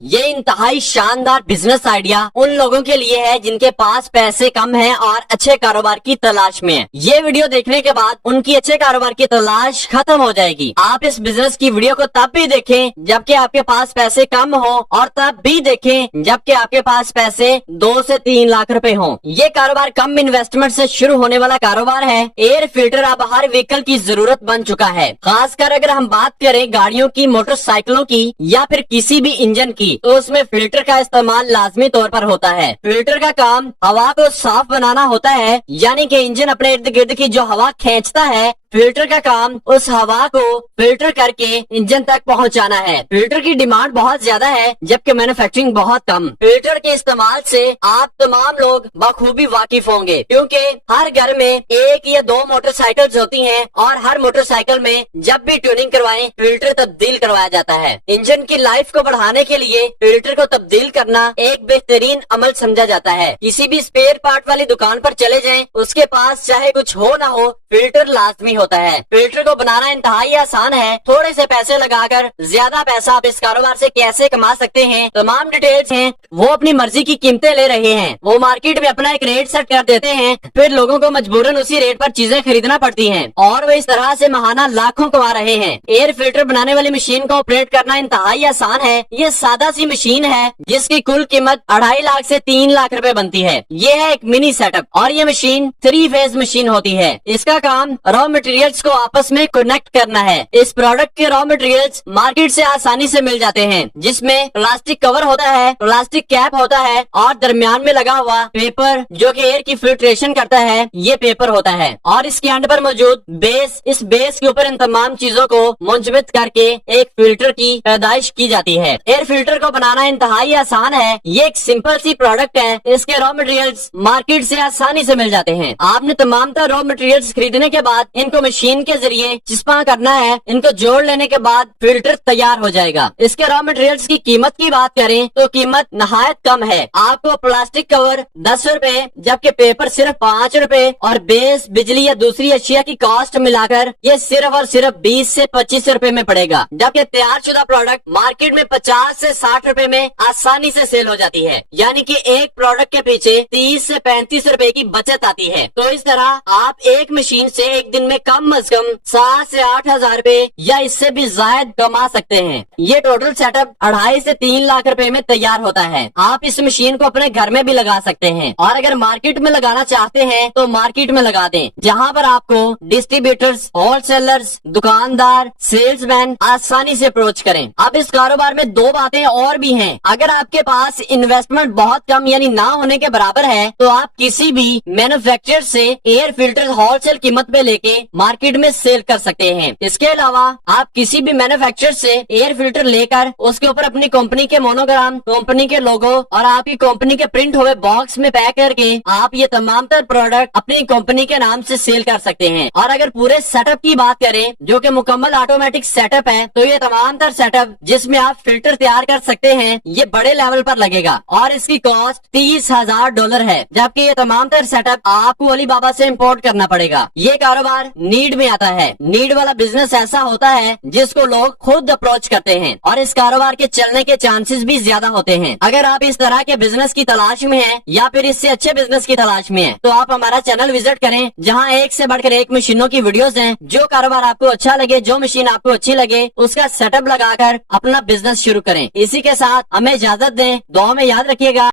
ये इंतहाई शानदार बिजनेस आइडिया उन लोगों के लिए है जिनके पास पैसे कम हैं और अच्छे कारोबार की तलाश में है। ये वीडियो देखने के बाद उनकी अच्छे कारोबार की तलाश खत्म हो जाएगी। आप इस बिजनेस की वीडियो को तब भी देखें जबकि आपके पास पैसे कम हो और तब भी देखें जबकि आपके पास पैसे 2 से 3 लाख रुपए हों। ये कारोबार कम इन्वेस्टमेंट से शुरू होने वाला कारोबार है। एयर फिल्टर अब हर व्हीकल की जरूरत बन चुका है। खासकर अगर हम बात करें गाड़ियों की, मोटरसाइकिलों की या फिर किसी भी इंजन की, तो उसमें फिल्टर का इस्तेमाल लाजमी तौर पर होता है। फिल्टर का काम हवा को साफ बनाना होता है, यानी कि इंजन अपने इर्द गिर्द की जो हवा खींचता है, फिल्टर का काम उस हवा को फिल्टर करके इंजन तक पहुंचाना है। फिल्टर की डिमांड बहुत ज्यादा है जबकि मैन्युफैक्चरिंग बहुत कम। फिल्टर के इस्तेमाल से आप तमाम लोग बखूबी वाकिफ होंगे, क्योंकि हर घर में 1 या 2 मोटरसाइकिल्स होती हैं और हर मोटरसाइकिल में जब भी ट्यूनिंग करवाएं फिल्टर तब्दील करवाया जाता है। इंजन की लाइफ को बढ़ाने के लिए फिल्टर को तब्दील करना एक बेहतरीन अमल समझा जाता है। किसी भी स्पेयर पार्ट वाली दुकान पर चले जाएं, उसके पास चाहे कुछ हो ना हो फिल्टर लाजमी होता है। फिल्टर को बनाना इंतहाई आसान है। थोड़े से पैसे लगाकर ज्यादा पैसा आप इस कारोबार से कैसे कमा सकते हैं, तमाम डिटेल्स हैं। वो अपनी मर्जी की कीमतें ले रहे हैं। वो मार्केट में अपना एक रेट सेट कर देते हैं, फिर लोगों को मजबूरन उसी रेट पर चीजें खरीदना पड़ती हैं और वो इस तरह से महाना लाखों कमा रहे हैं। एयर फिल्टर बनाने वाली मशीन को ऑपरेट करना इंतहाई आसान है। ये सादा सी मशीन है जिसकी कुल कीमत 2.5 लाख से 3 लाख रुपए बनती है। ये है एक मिनी सेटअप और ये मशीन 3 फेज मशीन होती है। इसका काम रॉ मटेरियल्स को आपस में कनेक्ट करना है। इस प्रोडक्ट के रॉ मटेरियल्स मार्केट से आसानी से मिल जाते हैं, जिसमें प्लास्टिक कवर होता है, प्लास्टिक कैप होता है और दरमियान में लगा हुआ पेपर जो कि एयर की फिल्ट्रेशन करता है, ये पेपर होता है। और इसके एंड पर मौजूद बेस, इस बेस के ऊपर इन तमाम चीजों को मुंजमद करके एक फिल्टर की पैदाइश की जाती है। एयर फिल्टर को बनाना इंतहाई आसान है। ये एक सिंपल सी प्रोडक्ट है। इसके रॉ मटेरियल्स मार्केट से आसानी से मिल जाते हैं। आपने तमाम तरह रॉ मटेरियल्स खरीदने के बाद इनको मशीन के जरिए चिस्पा करना है। इनको जोड़ लेने के बाद फिल्टर तैयार हो जाएगा। इसके रॉ मटेरियल्स की कीमत की बात करें तो कीमत नहायत कम है। आपको प्लास्टिक कवर 10 रुपए, जबकि पेपर सिर्फ 5 रुपए और बेस, बिजली या दूसरी अशिया की कॉस्ट मिलाकर ये सिर्फ और सिर्फ 20 से 25 रुपए में पड़ेगा, जबकि तैयार शुदा प्रोडक्ट मार्केट में 50 से 60 रुपए में आसानी से सेल हो जाती है। यानी कि एक प्रोडक्ट के पीछे 30 से 35 रुपए की बचत आती है। तो इस तरह आप एक मशीन से एक दिन में कम अज कम 7 से 8 हजार रुपए या इससे भी ज्यादा कमा सकते हैं। ये टोटल सेटअप 2.5 से 3 लाख रुपए में तैयार होता है। आप इस मशीन को अपने घर में भी लगा सकते हैं और अगर मार्केट में लगाना चाहते हैं तो मार्केट में लगा दें, जहां पर आपको डिस्ट्रीब्यूटर्स, होलसेलर्स, दुकानदार, सेल्समैन आसानी से अप्रोच करें। अब इस कारोबार में 2 बातें और भी हैं। अगर आपके पास इन्वेस्टमेंट बहुत कम यानी ना होने के बराबर है तो आप किसी भी मैन्युफैक्चरर से एयर फिल्टर होलसेल कीमत पे लेके मार्केट में सेल कर सकते हैं। इसके अलावा आप किसी भी मैन्युफैक्चरर से एयर फिल्टर लेकर उसके ऊपर अपनी कंपनी के मोनोग्राम, कंपनी के लोगो और आपकी कंपनी के प्रिंट हुए बॉक्स में पैक करके आप ये तमाम तर प्रोडक्ट अपनी कंपनी के नाम से सेल कर सकते हैं। और अगर पूरे सेटअप की बात करें जो कि मुकम्मल ऑटोमेटिक सेटअप है, तो ये तमाम तर सेटअप जिसमें आप फिल्टर तैयार कर सकते हैं, ये बड़े लेवल पर लगेगा और इसकी कॉस्ट $30,000 है, जबकि ये तमाम तर सेटअप आपको अलीबाबा से इम्पोर्ट करना पड़ेगा। ये कारोबार नीड में आता है। नीड वाला बिजनेस ऐसा होता है जिसको लोग खुद अप्रोच करते हैं और इस कारोबार के चलने के चांसेस भी ज्यादा होते हैं। अगर आप इस तरह के बिजनेस की तलाश में हैं या फिर इससे अच्छे बिजनेस की तलाश में हैं, तो आप हमारा चैनल विजिट करें, जहां एक से बढ़कर एक मशीनों की वीडियोस हैं। जो कारोबार आपको अच्छा लगे, जो मशीन आपको अच्छी लगे, उसका सेटअप लगाकर अपना बिजनेस शुरू करें। इसी के साथ हमें इजाजत दें। दुआ में याद रखिएगा।